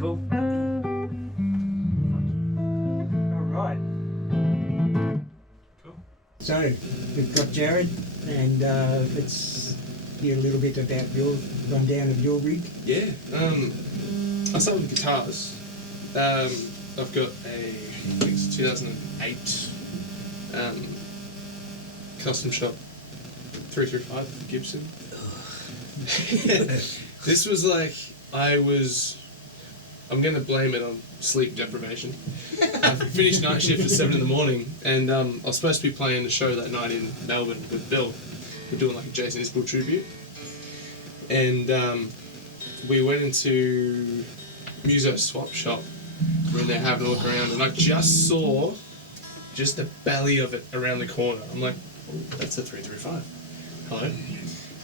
Cool. Alright. Cool. So, we've got Jared, and let's hear a little bit about your rundown of your rig. Yeah. I'll start with guitars. I've got a, I think it's 2008 custom shop 335 Gibson. This was like, I'm going to blame it on sleep deprivation. I finished night shift at 7 in the morning, and I was supposed to be playing a show that night in Melbourne with Bill. We're doing like a Jason Isbell tribute. And we went into Muso Swap Shop. We're in there having a look around, and I just saw just the belly of it around the corner. I'm like, oh, that's a 335. Hello.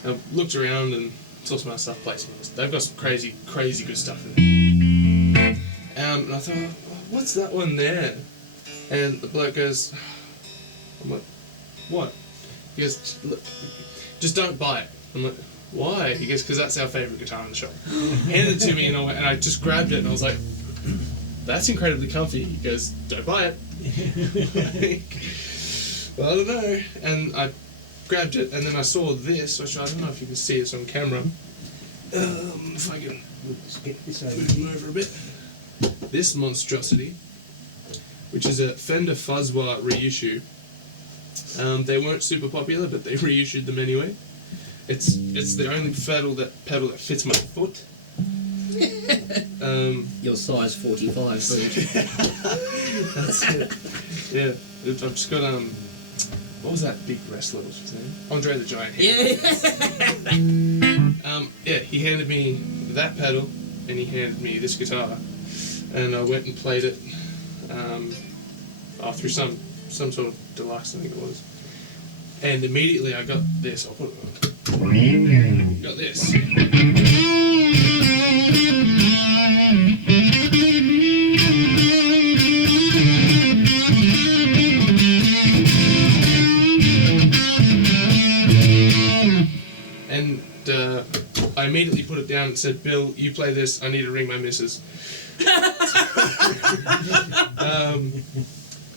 I looked around and saw some other stuff placing. They've got some crazy good stuff in there. And I thought, oh, what's that one there? And the bloke goes, I'm like, what? He goes, look, just don't buy it. I'm like, why? He goes, because that's our favourite guitar in the shop. Handed it to me, and I just grabbed it, and I was like, that's incredibly comfy. He goes, don't buy it. Well, I don't know. And I grabbed it, and then I saw this, which I don't know if you can see this on camera. If I can Let's get this over move here. them over a bit. This monstrosity, which is a Fender Fuzzwah reissue. They weren't super popular, but they reissued them anyway. It's the only pedal that fits my foot. Your size 45 boot. That's it. Yeah, I've just got what was that big wrestler? What's his name? Andre the Giant. Yeah, he handed me that pedal, and he handed me this guitar, and I went and played it through some sort of deluxe, I think it was. And immediately I got this. I'll put it on. Got this. And I immediately put it down and said, Bill, you play this, I need to ring my missus.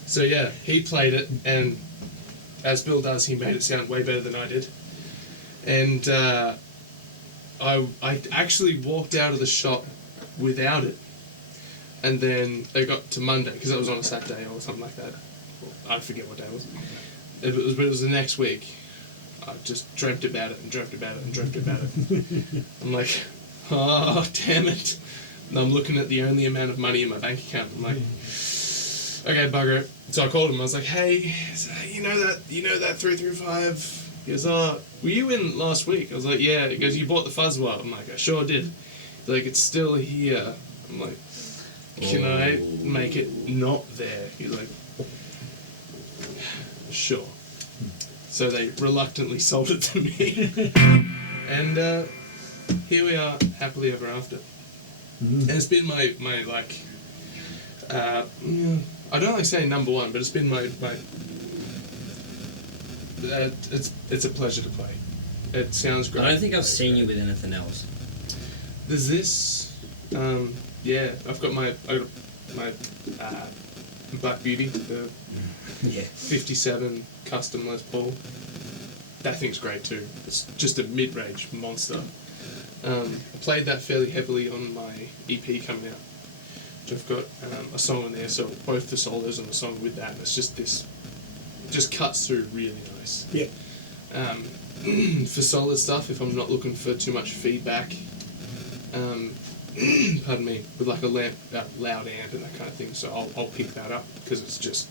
So yeah, he played it, and as Bill does, he made it sound way better than I did. And I actually walked out of the shop without it. And then they got to Monday, because it was on a Saturday or something like that. I forget what day it was. But it was the next week. I just dreamt about it and dreamt about it and dreamt about it. I'm like, oh, damn it. And I'm looking at the only amount of money in my bank account. I'm like, okay, bugger it. So I called him. I was like, hey, you know that 335? He goes, oh, were you in last week? I was like, yeah. He goes, you bought the Fuzzwah? I'm like, I sure did. He's like, it's still here. I'm like, can I make it not there? He's like, sure. So they reluctantly sold it to me. And here we are, happily ever after. And it's been my like, I don't like saying number one, but it's been my it's a pleasure to play. It sounds great. I don't think I've seen you with anything else. There's this, yeah, I've got my Black Beauty, the 57 custom Les Paul. That thing's great too. It's just a mid-range monster. I played that fairly heavily on my EP coming out. I've got a song on there, so both the solos and the song with that, and it's just this, just cuts through really nice. Yeah. For solid stuff, if I'm not looking for too much feedback, pardon me, with like a loud amp and that kind of thing, so I'll pick that up, because it's just,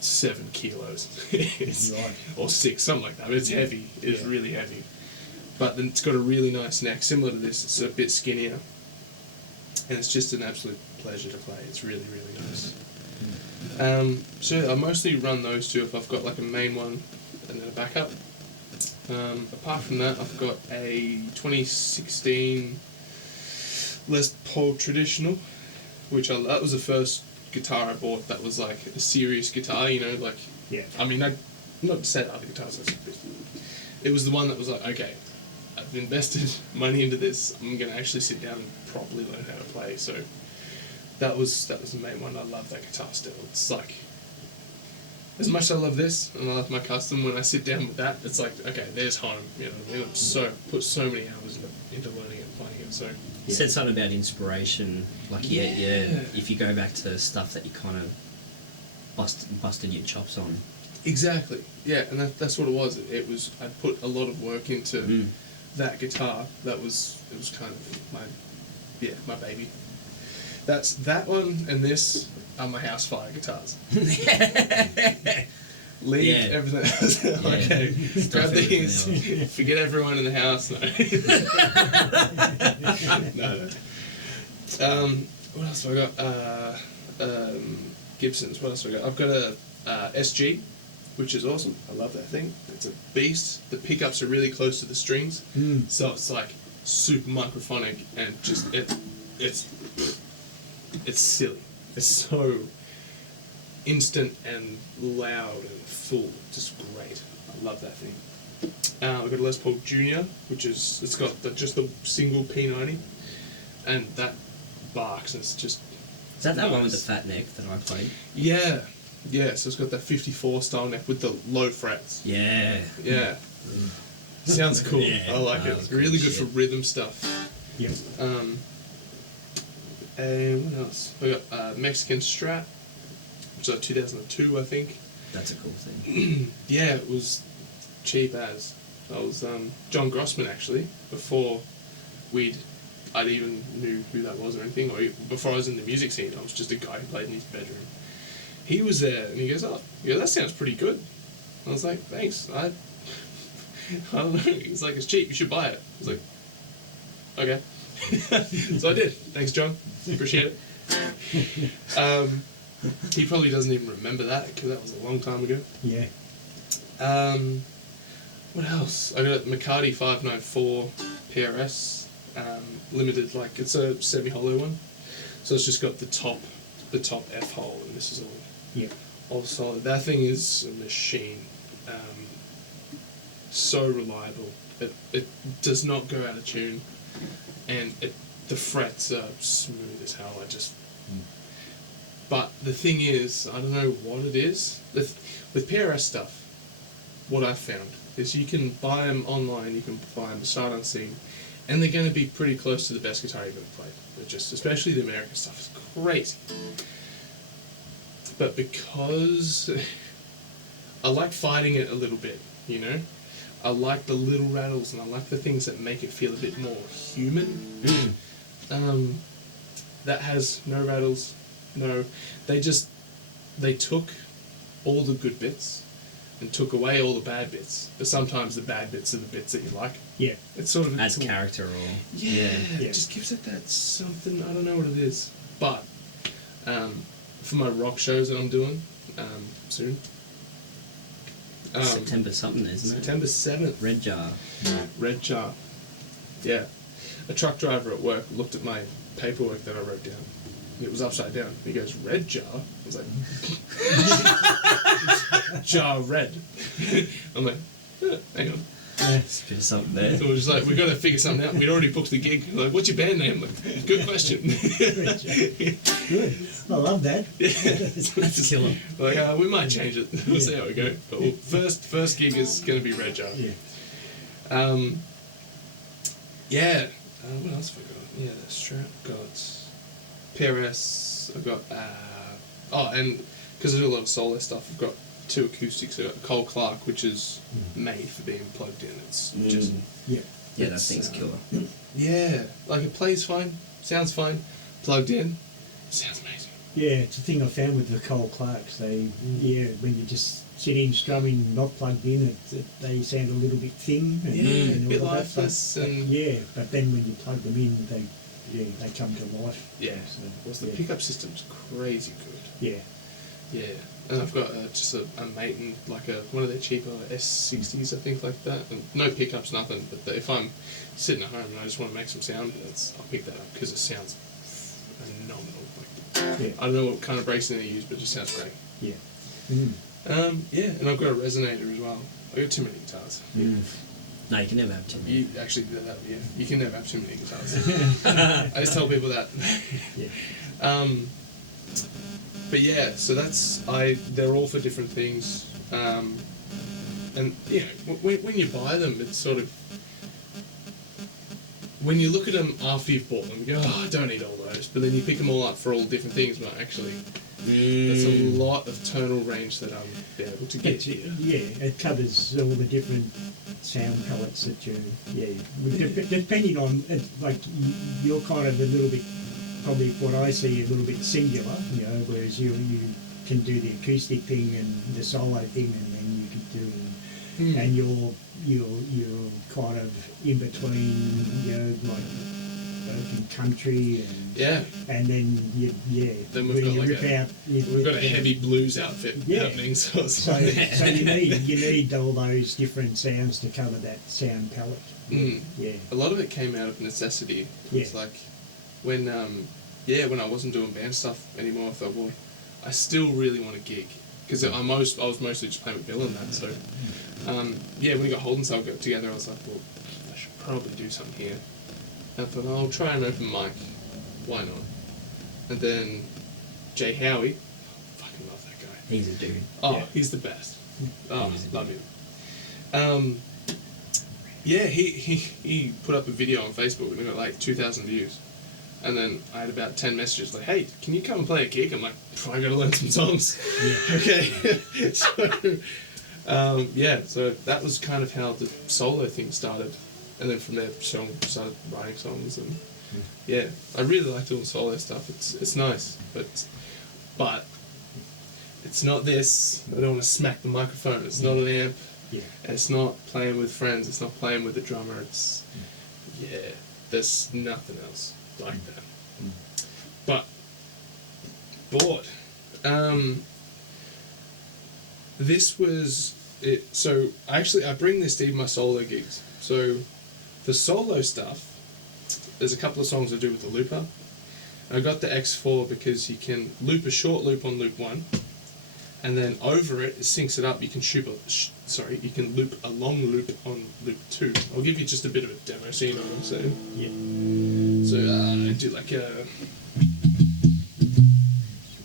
7 kilos, Right. or 6, something like that. But it's heavy, it's really heavy. But then it's got a really nice neck, similar to this, it's a bit skinnier. And it's just an absolute pleasure to play. It's really, really nice. So I mostly run those two if I've got like a main one and then a backup. Apart from that, I've got a 2016 Les Paul Traditional, that was the first guitar I bought that was like a serious guitar, like... Yeah. I mean, not to say that other guitars, it was the one that was like, okay, I've invested money into this. I'm gonna actually sit down and properly learn how to play. So that was the main one. I love that guitar still. It's like, as much as I love this and I love my custom, when I sit down with that, it's like, okay, there's home. You know, I'm put so many hours into learning it and playing it. So You said something about inspiration, like yeah. If you go back to stuff that you kind of busted your chops on. exactly, yeah, and that's what it was. It was, I put a lot of work into that guitar. It was kind of my baby. That's that one, and this are my house fire guitars. Leave everything else. Okay, grab these. Forget everyone in the house. No. No. What else have I got? Gibsons. What else have I got? I've got a SG, which is awesome. I love that thing. It's a beast. The pickups are really close to the strings, so it's like super microphonic and just it's silly. It's so instant and loud and full. Just great. I love that thing. I've got a Les Paul Junior, it's got just the single P90, and that barks. And it's just. Is that one with the fat neck that I played? Yeah. So it's got that 54 style neck with the low frets. Yeah. Sounds cool. Yeah, I like it. It's cool really good shit. for rhythm stuff. Yep. And what else? I got Mexican Strat, which is like 2002, I think. That's a cool thing. Yeah, it was cheap as. That was John Grossman, actually, before I'd even knew who that was or anything, or before I was in the music scene. I was just a guy who played in his bedroom. He was there, and he goes, that sounds pretty good. I was like, thanks. I don't know. He's like, it's cheap, you should buy it. I was like, okay. So I did. Thanks, John. Appreciate it. He probably doesn't even remember that, because that was a long time ago. Yeah. What else? I got a McCarty 594 PRS, limited, like it's a semi-hollow one. So it's just got the top F hole, and this is all solid. That thing is a machine. So reliable. It does not go out of tune, and the frets are smooth as hell. But the thing is, I don't know what it is. With PRS stuff, what I've found is you can buy them online, you can buy them sight unseen, and they're going to be pretty close to the best guitar you've ever played. They're just, especially the American stuff, is crazy. But because I like fighting it a little bit, you know? I like the little rattles, and I like the things that make it feel a bit more human. That has no rattles, no. They took all the good bits and took away all the bad bits. But sometimes the bad bits are the bits that you like. Yeah. It's sort of Adds character or... Yeah. It just gives it that something, I don't know what it is. But for my rock shows that I'm doing soon. September something, isn't it? September 7th. Red Jar. Red Jar. Yeah. A truck driver at work looked at my paperwork that I wrote down. It was upside down. He goes, Red Jar? I was like, Jar Red. I'm like, hang on. There's a bit of something there. So we're just like, we've got to figure something out. We'd already booked the gig. I'm like, what's your band name? I'm like, good question. Good. I love that. That's killer. Like, we might change it. We'll see how we go. But first gig is going to be Red Jar. Yeah. Yeah. What else have I got? Yeah, the Strat. Got PRS. I've got and because I do a lot of solo stuff, I've got 2 acoustics. I've got Cole Clark, which is made for being plugged in. It's just Yeah, that thing's killer. yeah, like it plays fine, sounds fine, plugged in, sounds amazing. Yeah, it's a thing I found with the Cole Clarks. When you just sit in strumming not plugged in, they sound a little bit thin and, Yeah, and a bit all that, lifeless but and but then when you plug them in, they come to life. yeah. So, The pickup system's crazy good. Yeah. Yeah, and I've got just a mate in like one of their cheaper S60s, I think, like that. And no pickups, nothing. But if I'm sitting at home and I just want to make some sound, I'll pick that up because it sounds phenomenal. Like, I don't know what kind of brakes they use, but it just sounds great. Yeah. Yeah, and I've got a resonator as well. I got too many guitars. No, you can never have too many. You actually, you can never have too many guitars. I just tell people that. Yeah. But yeah, so they're all for different things. And you know, when you buy them, it's sort of, when you look at them after you've bought them, you go, oh, I don't need all those. But then you pick them all up for all different things. But actually, there's a lot of tonal range that I'm able to get to. Yeah, it covers all the different sound palettes that you, depending on, like, you're kind of a little bit, probably what I see, a little bit singular, you know, whereas you can do the acoustic thing and the solo thing, and then you can do, and you're kind of in between, you know, like in country and and then then we've got a heavy blues outfit happening, so you need all those different sounds to cover that sound palette. Yeah, a lot of it came out of necessity. It's like when I wasn't doing band stuff anymore, I thought, well, I still really want a gig, because I was mostly just playing with Bill and that. So when we got Holden Cell got together, I was like, well, I should probably do something here. And I thought, I'll try an open mic. Why not? And then Jay Howie, fucking love that guy. He's a dude. Oh, he's the best. Oh, love him. He put up a video on Facebook and it got like 2,000 views. And then I had about 10 messages like, hey, can you come and play a gig? I'm like, I gotta learn some songs. Okay. So that was kind of how the solo thing started. And then from there, started writing songs, and I really like doing solo stuff. It's nice, but it's not this. I don't want to smack the microphone. It's not an amp. And it's not playing with friends. It's not playing with the drummer. It's there's nothing else like that. But bored. This was it. So actually, I bring this to even my solo gigs. So for solo stuff, there's a couple of songs I do with the looper. And I got the X4 because you can loop a short loop on loop 1, and then over it syncs it up. You can you can loop a long loop on loop 2. I'll give you just a bit of a demo so you know what I'm saying. Yeah. So I do like a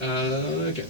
okay.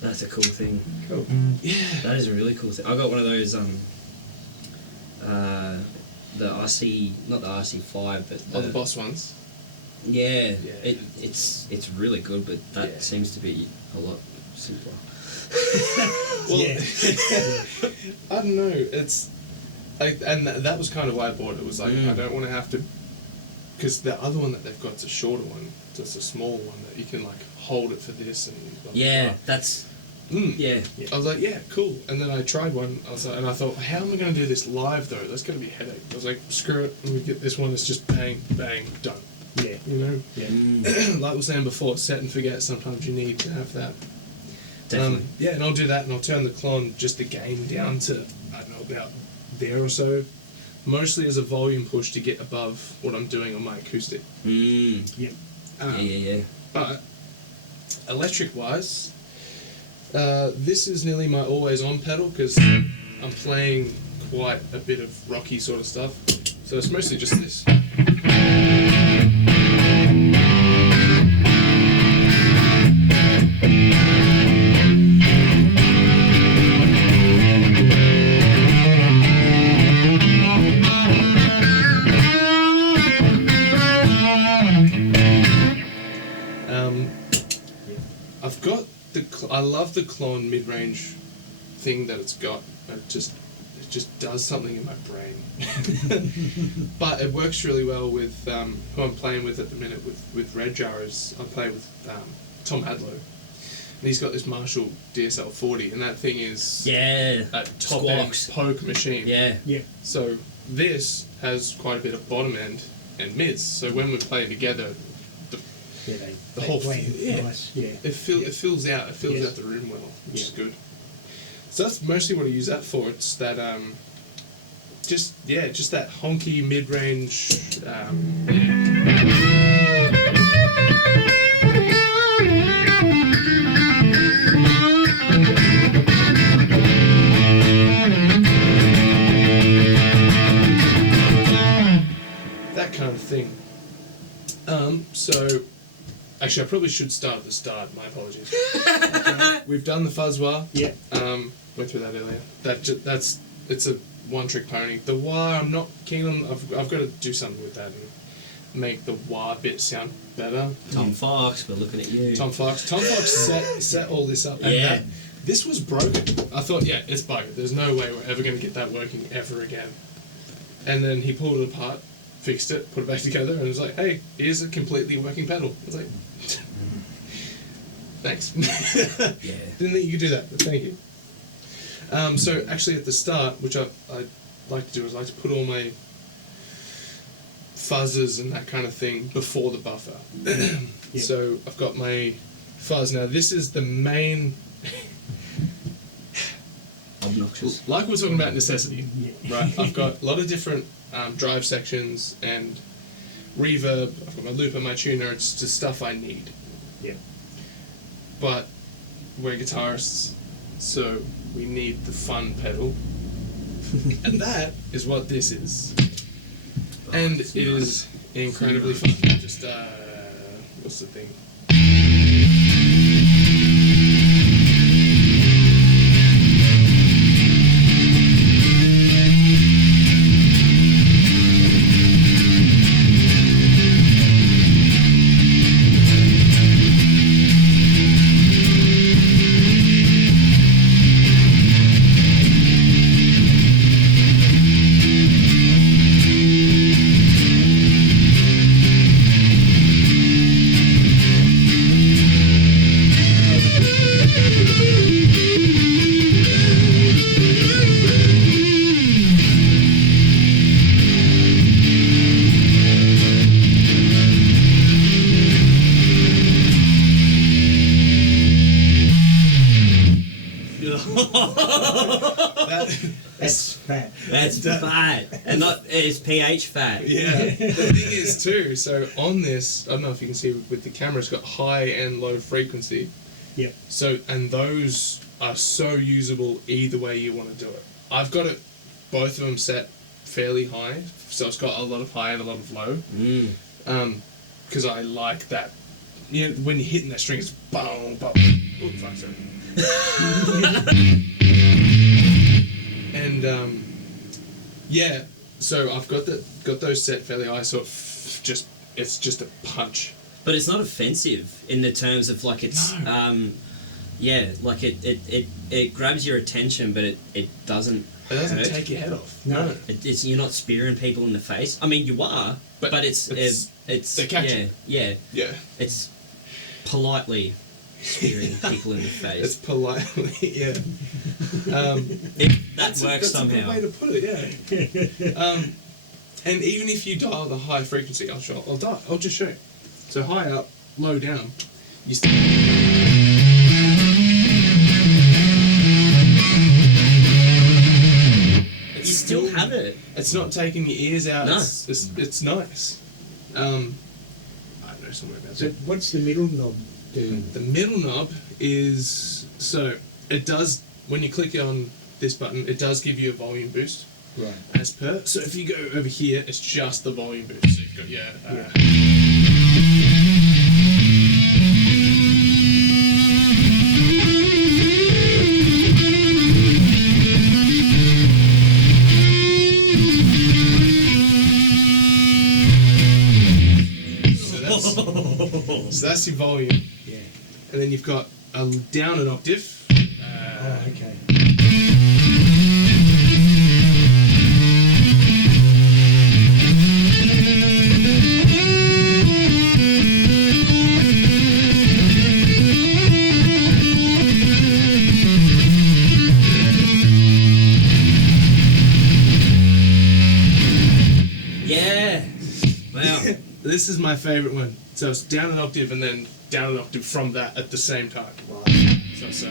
That's a cool thing. Cool. Yeah. That is a really cool thing. I got one of those the RC, not the RC5, but the Boss ones. Yeah. It's really good, but that seems to be a lot simpler. Well, I don't know. It's like, and that was kind of why I bought it. It was like I don't want to have to, because the other one that they've got is a shorter one. Just a small one that you can like hold it for this and blah, blah, blah. That's I was like, yeah, cool. And then I tried one. I thought, how am I going to do this live though? That's going to be a headache. I was like, screw it. Let me get this one. It's just bang, bang, done. Yeah. You know. Like we were saying before, set and forget. Sometimes you need to have that. Definitely. And I'll do that, and I'll turn the clone, just the gain down to, I don't know, about there or so. Mostly as a volume push to get above what I'm doing on my acoustic. But electric-wise, this is nearly my always-on pedal because I'm playing quite a bit of rocky sort of stuff. So it's mostly just this. I've got I love the clone mid-range thing that it's got. It just does something in my brain. But it works really well with who I'm playing with at the minute with Red Jar. I play with Tom Adlow, and he's got this Marshall DSL 40, and that thing is Yeah. a top end Squawks. poke machine. Yeah. Yeah. So this has quite a bit of bottom end and mids. So when we're playing together, Yeah, The they whole play yeah. nice. Yeah. it fills out Yes. out the room well, which is Yeah. good. So that's mostly what I use that for. It's that just that honky mid range. That kind of thing. So actually, I probably should start at the start. My apologies. We've done the fuzz wah. Yeah. Went through that earlier. It's a one-trick pony. The wah, I'm not keen on. I've got to do something with that and make the wah bit sound better. Tom Fox, we're looking at you. Tom Fox set all this up. And Yeah. this was broken. I thought, yeah, it's buggered. There's no way we're ever going to get that working ever again. And then he pulled it apart, fixed it, put it back together, and was like, hey, here's a completely working pedal. I was like, thanks. Yeah. Didn't think you could do that, but thank you. So actually at the start, which I like to do, is I like to put all my fuzzes and that kind of thing before the buffer. Yeah. So I've got my fuzz. Now this is the main, Obnoxious. like we were talking about necessity, Yeah. right? I've got a lot of different drive sections and reverb. I've got my looper, my tuner. It's just stuff I need. Yeah. But we're guitarists, so we need the fun pedal. And that is what this is. And it's it nice. is incredibly fun. Just, what's the thing? That's fat. That's fat. And not, it's pH fat. Yeah. The thing is too, so on this, I don't know if you can see with the camera, it's got high and low frequency. Yeah. So, and those are so usable either way you want to do it. I've got it, both of them set fairly high, so it's got a lot of high and a lot of low. Because I like that. You know, when you're hitting that string, it's boom, boom. Oh, fuck, sorry. And yeah, so I've got those set fairly high, so it's just a punch. But it's not offensive in the terms of like it's yeah, like it grabs your attention, but it doesn't. It doesn't hurt. take your head off. No. It's you're not spearing people in the face. I mean, you are, but it's they catch yeah, you. yeah. Yeah. It's politely spearing people in the face. It's politely, yeah. If that That's works a somehow. good way to put it, yeah. And even if you dial the high frequency, I'll just show you. So high up, low down. You You still have it. It's not taking your ears out. No. It's nice. I don't know somewhere about So that. what's the middle knob do? The middle knob is so it does when you click on this button, it does give you a volume boost Right. as per. So if you go over here, it's just the volume boost. So you've got So that's your volume, Yeah. and then you've got a down an octave. Oh, okay. this is my favourite one. So it's down an octave and then down an octave from that at the same time. Right. So.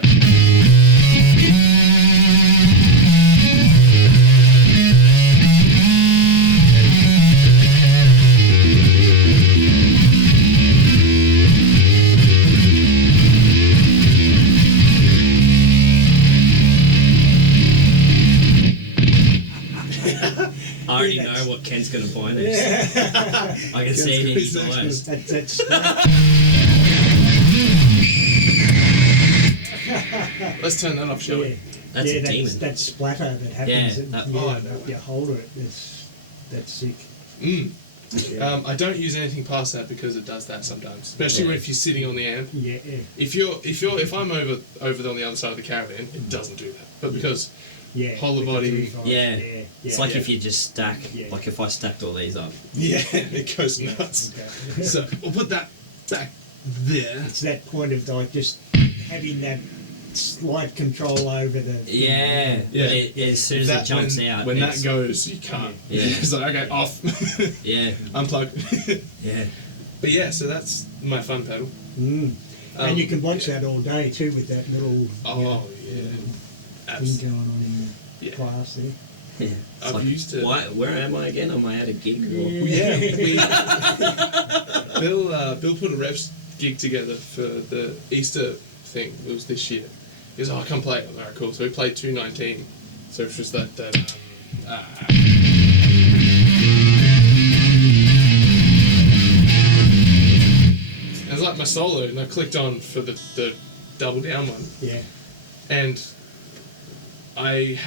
I already know what Ken's going to buy next. I can see it in his eyes. That's Let's turn that off, shall we? That's a demon. That splatter that happens. Yeah, that- you hold it. That's sick. Mm. Yeah. I don't use anything past that because it does that sometimes, especially Yeah. if you're sitting on the amp. Yeah. If I'm over on the other side of the caravan, it doesn't do that. But because Yeah. Whole body. Yeah. Yeah. It's like Yeah. if you just stack, Yeah. like if I stacked all these up. yeah, it goes nuts. Okay. So we'll put that back there. It's that point of like just having that slight control over the. Yeah. Yeah. But as soon as it jumps when, out. when that it's- goes, you can't. Yeah. It's like, okay, off. Yeah. Unplug. Yeah. But yeah, so that's my fun pedal. Mm. And you can watch yeah. that all day too with that little Oh yeah, thing absolutely. going on in the Yeah. class there. Yeah. It's I've like, used to. Where am I again? Am I at a gig? Or? Yeah. Yeah, Bill put a revs gig together for the Easter thing. It was this year. He goes, "Oh, come play." I'm like, "Alright, cool." So we played 219. So it's just that. It was like my solo, and I clicked on for the double down one, Yeah. and I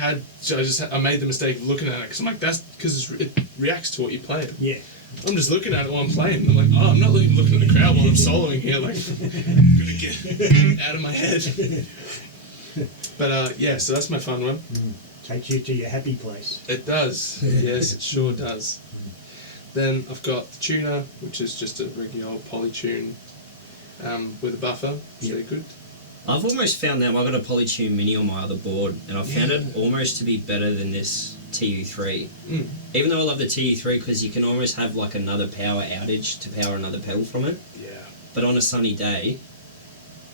made the mistake of looking at it because I'm like, that's because it reacts to what you're playing. Yeah. I'm just looking at it while I'm playing. I'm like, oh, I'm not even looking at the crowd while I'm soloing here. Like, I'm gonna get out of my head. But yeah, so that's my fun one. Takes you to your happy place. It does. Yes, it sure does. Then I've got the tuner, which is just a regular old poly tune with a buffer. It's really good. I've almost found that I've got a Polytune Mini on my other board, and I found it almost to be better than this TU3. Mm. Even though I love the TU3 because you can almost have like another power outage to power another pedal from it. Yeah. But on a sunny day,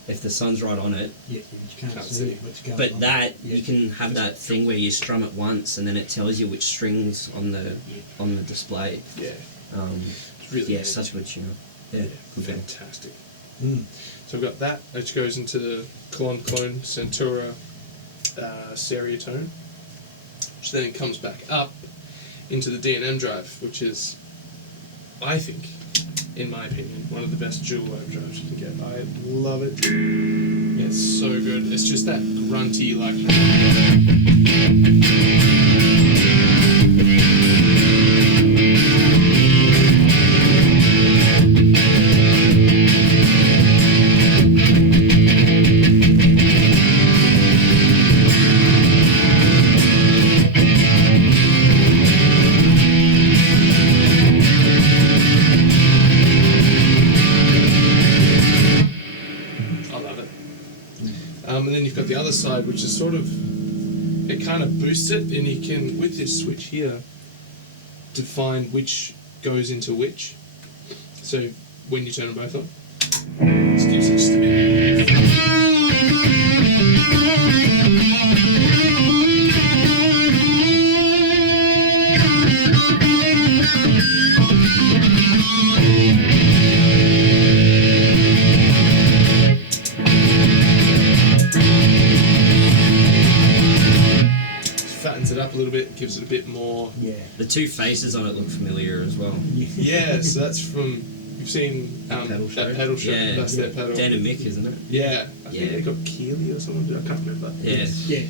if the sun's right on it, Yeah, you can't Can't see see. what's going but on. that Yeah. you can have that thing where you strum it once and then it tells you which strings on the display. Yeah. It's really yeah, good. such a good tune. Yeah, good pedal. Fantastic. Mm. So I've got that, which goes into the Clone Centura Seriatone, which then comes back up into the D&M drive, which is, I think, in my opinion, one of the best dual overdrives you can get. I love it. It's so good. It's just that grunty, like... I love it. And then you've got the other side, which is sort of, it kind of boosts it, and you can, with this switch here, define which goes into which. So when you turn them both on, it gives it just a bit. Fattens it up a little bit, gives it a bit more. Yeah. The two faces on it look familiar as well. Yeah, so that's from, you've seen pedal show? that pedal show. Yeah. That's their pedal. Dan and Mick, isn't it? Yeah, I think Yeah. they got Keeley or something. I can't remember. Yeah. Yeah.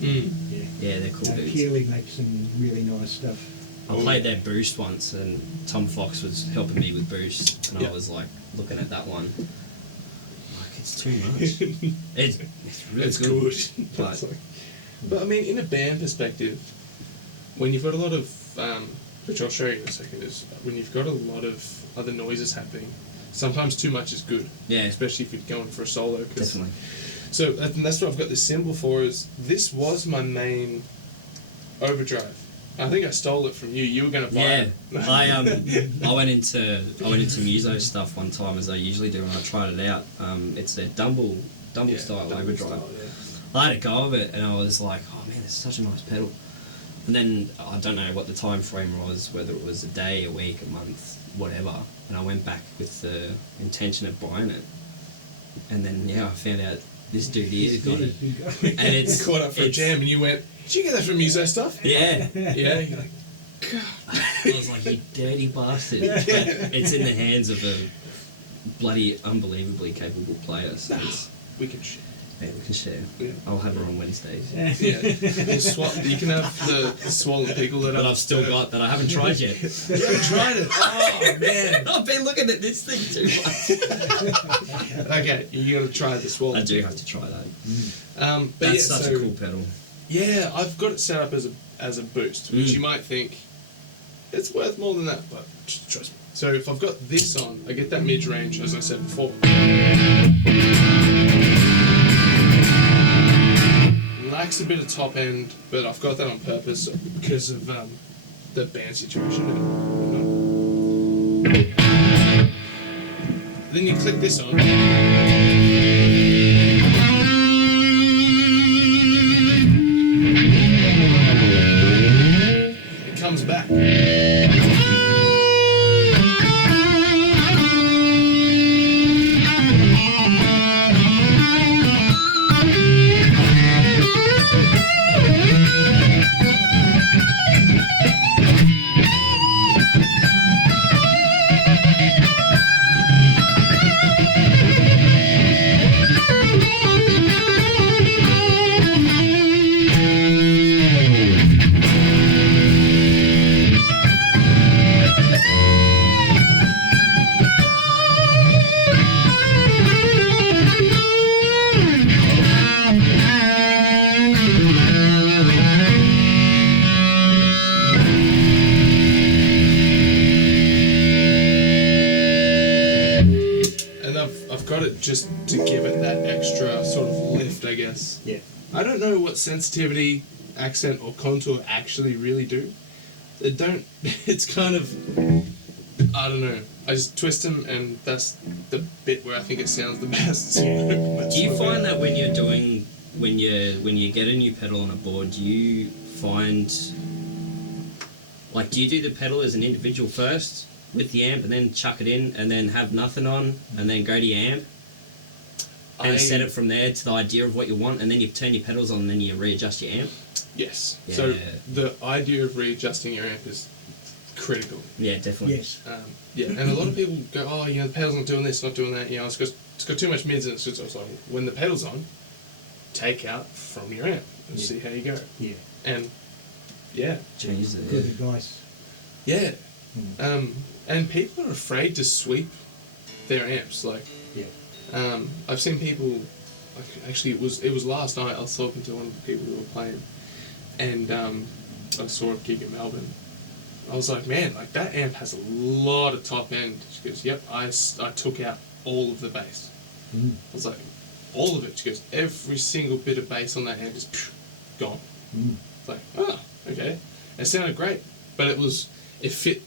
Mm. Yeah. Yeah, they're cool dudes. Keeley makes some really nice stuff. I played their boost once, and Tom Fox was helping me with boost, and Yeah. I was like looking at that one, like it's too much. it's really It's good, good. but It's like- but I mean, in a band perspective, when you've got a lot of, which I'll show you in a second, is when you've got a lot of other noises happening, sometimes too much is good. yeah, Especially if you're going for a solo. 'Cause- definitely. So and that's what I've got this symbol for. Is this was my main overdrive I think I stole it from you. You were going to buy Yeah, it. I went into muso stuff one time, as I usually do, and I tried it out. It's a Dumble style overdrive. style, yeah. I had a go of it, and I was like, oh man, it's such a nice pedal. And then I don't know what the time frame was, whether it was a day, a week, a month, whatever. And I went back with the intention of buying it, and then I found out this dude here got it, and it's Caught up for a jam, and you went, "Did you get that from Muso stuff?" Yeah. Yeah. You're like, I was like, you dirty bastard. But it's in the hands of a bloody unbelievably capable player. So it's, we can shit. yeah, we can share. Yeah. I'll have her on Wednesdays. Yeah. You can have the swollen pickle that But I've still got that I haven't tried yet. You haven't tried it. Oh man. I've been looking at this thing too much. Okay, you got to try the swollen. I do have to try that. But That's yeah, such so, a cool pedal. Yeah, I've got it set up as a boost, which you might think it's worth more than that, but trust me. So if I've got this on, I get that mid-range, as I said before. Lacks a bit of top end, but I've got that on purpose because of the band situation and whatnot. Then you click this on. It comes back. I've got it just to give it that extra sort of lift, I guess. Yeah. I don't know what sensitivity, accent, or contour actually really do. They don't. It's kind of. I don't know. I just twist them, and that's the bit where I think it sounds the best. Do you find that when you're doing, when you get a new pedal on a board, do you find, like, do you do the pedal as an individual first with the amp, and then chuck it in, and then have nothing on, and then go to your amp, and set it from there to the idea of what you want, and then you turn your pedals on, and then you readjust your amp? Yes. Yeah. So the idea of readjusting your amp is critical. Yeah, definitely. Yes. Yeah, and a lot of people go, oh, the pedal's not doing this, not doing that. It's got too much mids, and it's just like, when the pedal's on, take out from your amp and see how you go. Yeah. And yeah, Changes it. Good advice. yeah. And people are afraid to sweep their amps. Like, Yeah. I've seen people. Like, actually, it was last night. I was talking to one of the people who were playing, and I saw a gig in Melbourne. I was like, man, like that amp has a lot of top end. She goes, yep, I took out all of the bass. I was like, all of it? She goes, every single bit of bass on that amp is gone. It's like, oh, okay. It sounded great, but it fit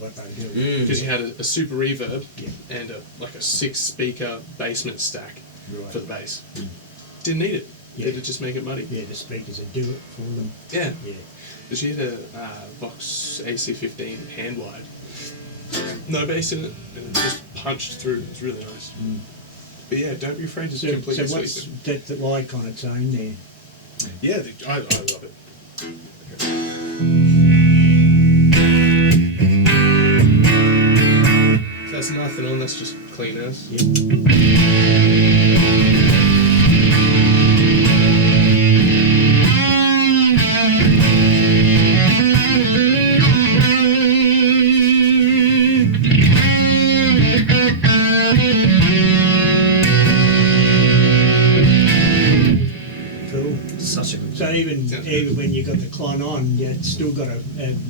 What they do. because you had a super reverb Yeah. and a 6-speaker basement stack Right. for the bass. Didn't need it. Yeah. It'd just make it muddy. Yeah, the speakers that do it for them. Yeah. Yeah. She had a Vox AC15 hand wide, no bass in it, and it just punched through. It was really nice. But yeah, don't be afraid to So completely sweep what's it. that like on its own there? Yeah, I love it. If that's nothing on, that's just clean as. Yeah. Cool. Such a good. So even when you got the clon on, you still got a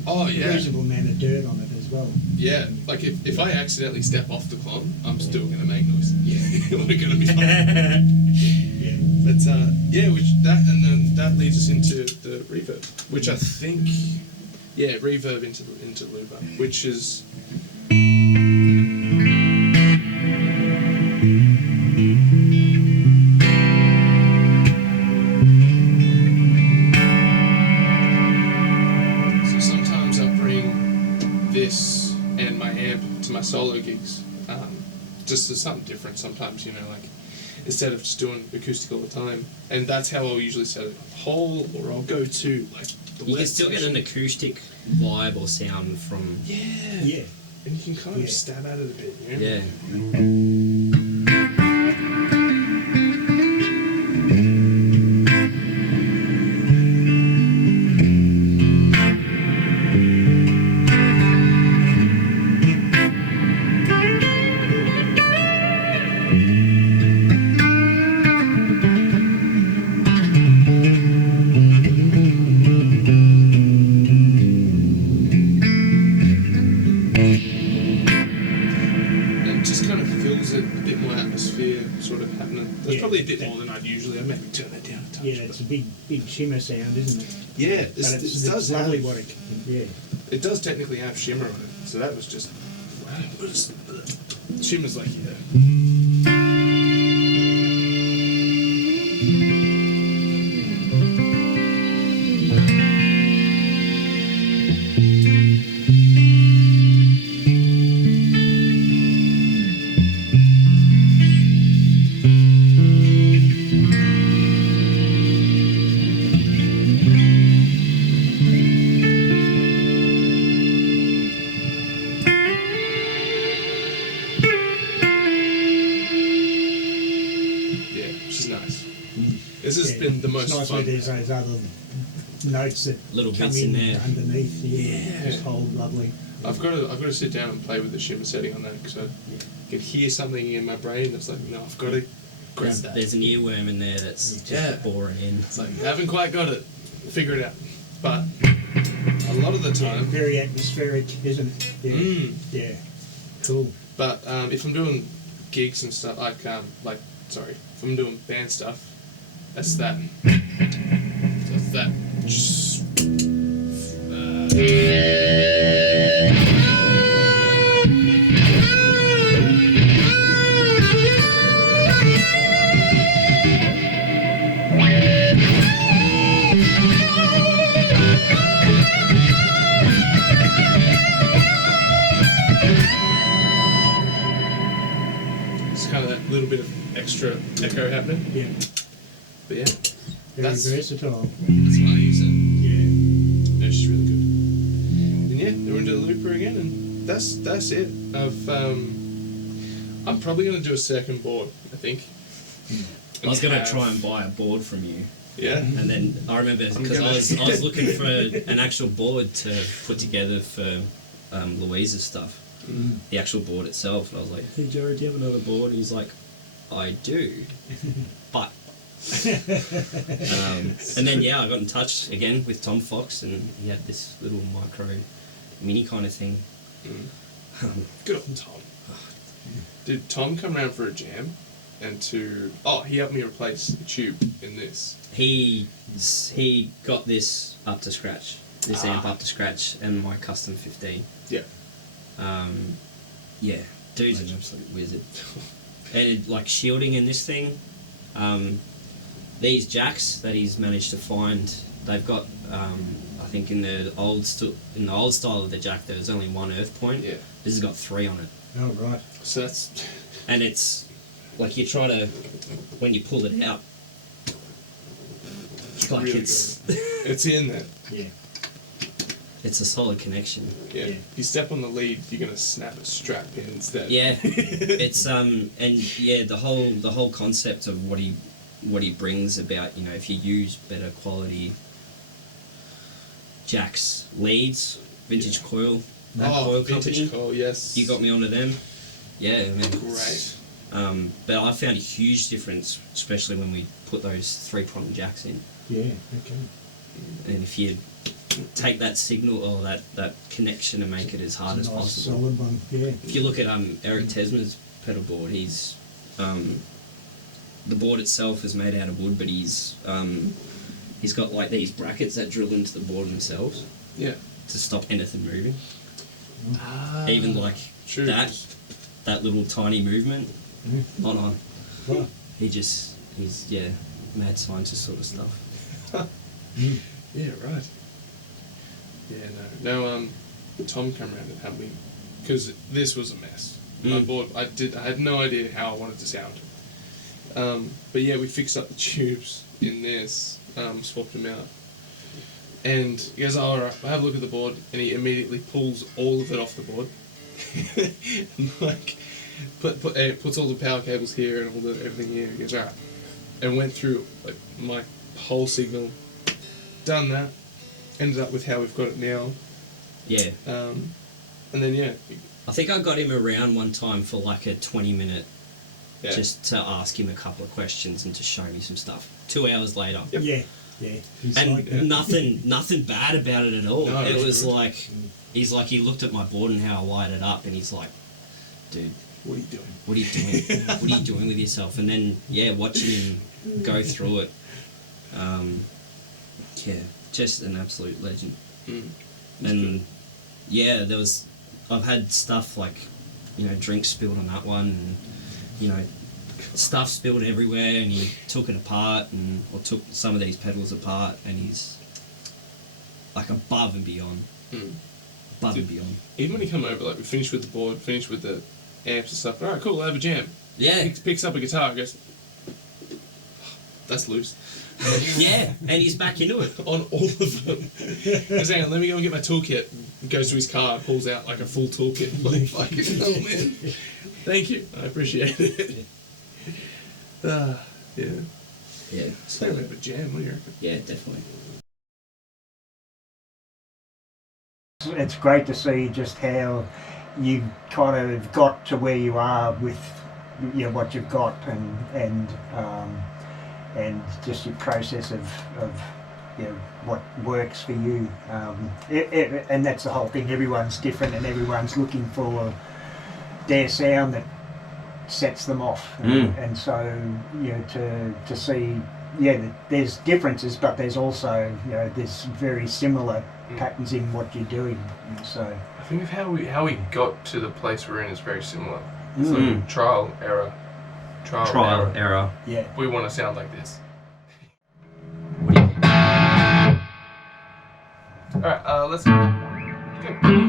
Oh, yeah. reasonable amount of dirt on it as well. Yeah, like if I accidentally step off the clon, I'm still gonna make noise. Yeah, we're gonna be fine. Yeah. But and then that leads us into the reverb, which I think, reverb into looper, which is. So sometimes I bring this and my amp to my solo gigs, just as something different. Sometimes, like. Instead of just doing acoustic all the time, and that's how I'll usually set it up whole, or I'll go to like the You can west still get section. an acoustic vibe or sound from. Yeah. And you can kind of Yeah. stab at it a bit. Yeah. And it just kind of fills it a bit more atmosphere, sort of happening. That's Yeah. probably a bit more than I'd usually. I'd maybe turn that down a touch. Yeah, it's a big shimmer sound, isn't it? Yeah, But it's does lovely have, what it. Yeah. it does technically have shimmer on it. So that was just. Shimmer's like which is nice. This has been the most It's nice fun. when there's those other notes that Little come bits in in there. underneath. Yeah. Just hold lovely. I've got to sit down and play with the shimmer setting on that because I could hear something in my brain that's like, no, I've got to grab that. There's an earworm in there that's just Yeah. boring in. It's like, haven't quite got it. Figure it out. But a lot of the Yeah, time. very atmospheric, isn't it? Yeah. Mm. Yeah. Cool. But if I'm doing gigs and stuff, if I'm doing band stuff, that's that. That's that. It's kind of that little bit of extra echo happening. Yeah. But yeah, Very That's- versatile. that's why I use it. Yeah. It's just really good. And yeah, we're into the looper again, and that's it. I'm probably gonna do a second board. I think. I was going to try and buy a board from you. Yeah. And then I remember because I was looking for an actual board to put together for Louise's stuff, the actual board itself. And I was like, "Hey Jared, do you have another board?" And he's like, "I do, but." And then I got in touch again with Tom Fox, and he had this little micro mini kind of thing. Good on Tom. Did Tom come around for a jam? And he helped me replace the tube in this. He got this up to scratch, this amp up to scratch, and my custom 15. Yeah. Dude's an absolute wizard. And like shielding in this thing, these jacks that he's managed to find, they've got I think in the old style of the jack there was only one earth point. Yeah. This has got 3 on it, Oh, right. So that's and it's like you try to when you pull it out, like really it's good. It's in there. Yeah. it's a solid connection. Yeah. Yeah. If you step on the lead, you're gonna snap a strap pin instead. Yeah, it's the whole concept of what he brings about, if you use better quality jacks, leads, vintage coil, that coil vintage company, coil, yes. you got me onto them. Yeah, I mean, Great. but I found a huge difference, especially when we put those 3-prong jacks in, Yeah. Okay. and if you take that signal or that connection and make it as hard It's as a nice possible. solid one. Yeah. If you look at Eric Tesma's pedal board, the board itself is made out of wood, but he's got like these brackets that drill into the board themselves. Yeah. To stop anything moving. Ah, Even like true. that little tiny movement. Not on. Wow. He's mad scientist sort of stuff. Yeah, right. Yeah, no, Tom came around and helped me because this was a mess. My board, I had no idea how I wanted to sound. But yeah, we fixed up the tubes in this, swapped them out, and he goes, "Oh, all right, I'll have a look at the board," and he immediately pulls all of it off the board, and like puts all the power cables here and all everything here. He goes, "All right," and went through like my whole signal, done that, ended up with how we've got it now. Yeah. And then yeah. I think I got him around one time for like a 20-minute, Yeah. just to ask him a couple of questions and to show me some stuff. 2 hours later. Yep. Yeah. He's And like that. nothing bad about it at all. No, it it's was good. like, he looked at my board and how I wired it up, and he's like, dude, What are you doing? what are you doing? What are you doing with yourself? And then, yeah, watching him go through it, yeah, just an absolute legend. And yeah, I've had stuff like, drinks spilled on that one, and, stuff spilled everywhere, and he took it apart, or took some of these pedals apart, and he's like above and beyond. Above and beyond. Even when he come over, like we finished with the board, finished with the amps and stuff. All right, cool, we'll have a jam. Yeah. Picks up a guitar, goes, that's loose. Yeah, and he's back into it. On all of them. Goes, hang on, let me go and get my toolkit. Goes to his car, pulls out like a full toolkit. Like, fucking hell, man. Thank you, I appreciate it. Yeah. Yeah. So we have a jam, what do you reckon? Yeah, definitely. It's great to see just how you kind of got to where you are with what you've got, and just your process of what works for you, and that's the whole thing. Everyone's different, and everyone's looking for their sound that sets them off, and so to see that there's differences, but there's also there's very similar patterns in what you're doing, and so I think of how we got to the place we're in is very similar. It's like trial, error. Error. yeah. We want to sound like this. Alright, let's go.